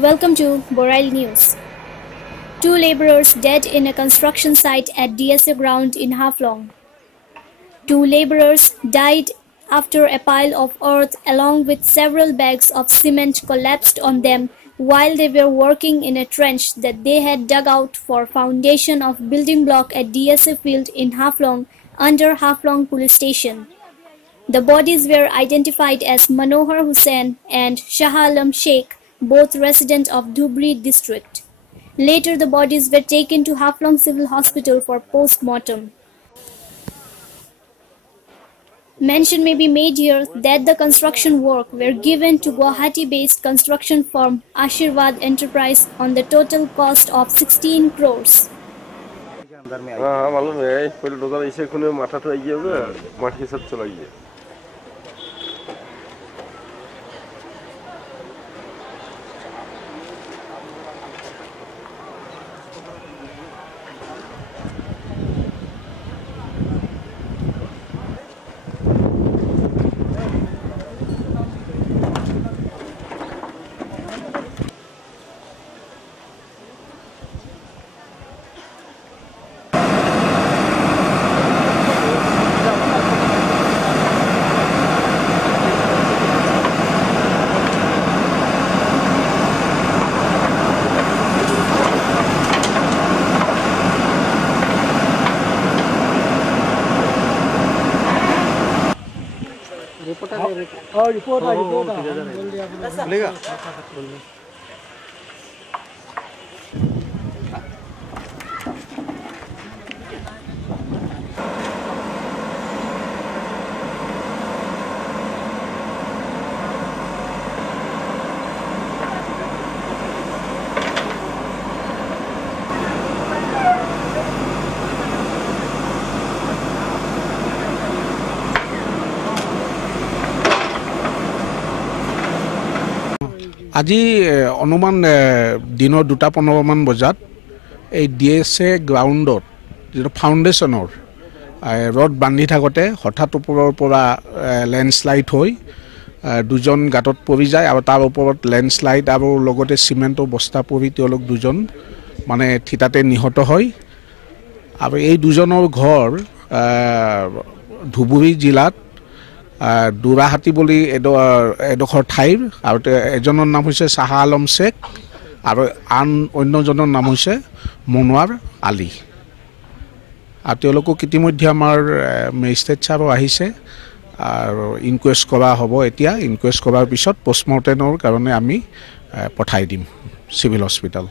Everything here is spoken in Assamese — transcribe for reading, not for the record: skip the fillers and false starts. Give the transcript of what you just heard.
Welcome to Borail News. 2 laborers dead in a construction site at DSA ground in Haflong. 2 laborers died after a pile of earth along with several bags of cement collapsed on them while they were working in a trench that they had dug out for foundation of building block at DSA field in Haflong under Haflong police station. The bodies were identified as Manohar Hussain and Shah Alam Sheikh, both residents of Dhubri district. Later, the bodies were taken to Haflong Civil Hospital for post-mortem. Mention may be made here that the construction work were given to Guwahati-based construction firm Ashirwad Enterprise on the total cost of 16 crores. Report बोलेगा আজি অনুমান দিনৰ 2:15 মান বজাত এই DSA গ্ৰাউণ্ডত যেটো ফাউণ্ডেশ্যনৰ ৰড বান্ধি থাকতে হঠাৎ ওপৰৰ পৰা লেণ্ডস্লাইড হৈ দুজন গাতত পৰি যায় আৰু তাৰ ওপৰত লেণ্ডস্লাইড আৰু লগতে সিমেন্টৰ বস্তা পৰি তেওঁলোক দুজন মানে থিতাতে নিহত হয় আৰু এই দুজনৰ ঘৰ ধুবুৰী জিলাত দুৰাহাটি বুলি এডোখৰ ঠাইৰ আৰু এজনৰ নাম হৈছে শাহ আলম শেখ আৰু আন অন্যজনৰ নাম হৈছে মনোৱাৰ আলী আৰু তেওঁলোকক ইতিমধ্যে আমাৰ মেজিষ্ট্ৰেট সাহেব আহিছে আৰু ইনকুৱেষ্ট কৰা হ'ব এতিয়া ইনকুৱেষ্ট কৰাৰ পিছত পোষ্টমৰ্টেমৰ কাৰণে আমি পঠাই দিম চিভিল হস্পিটেল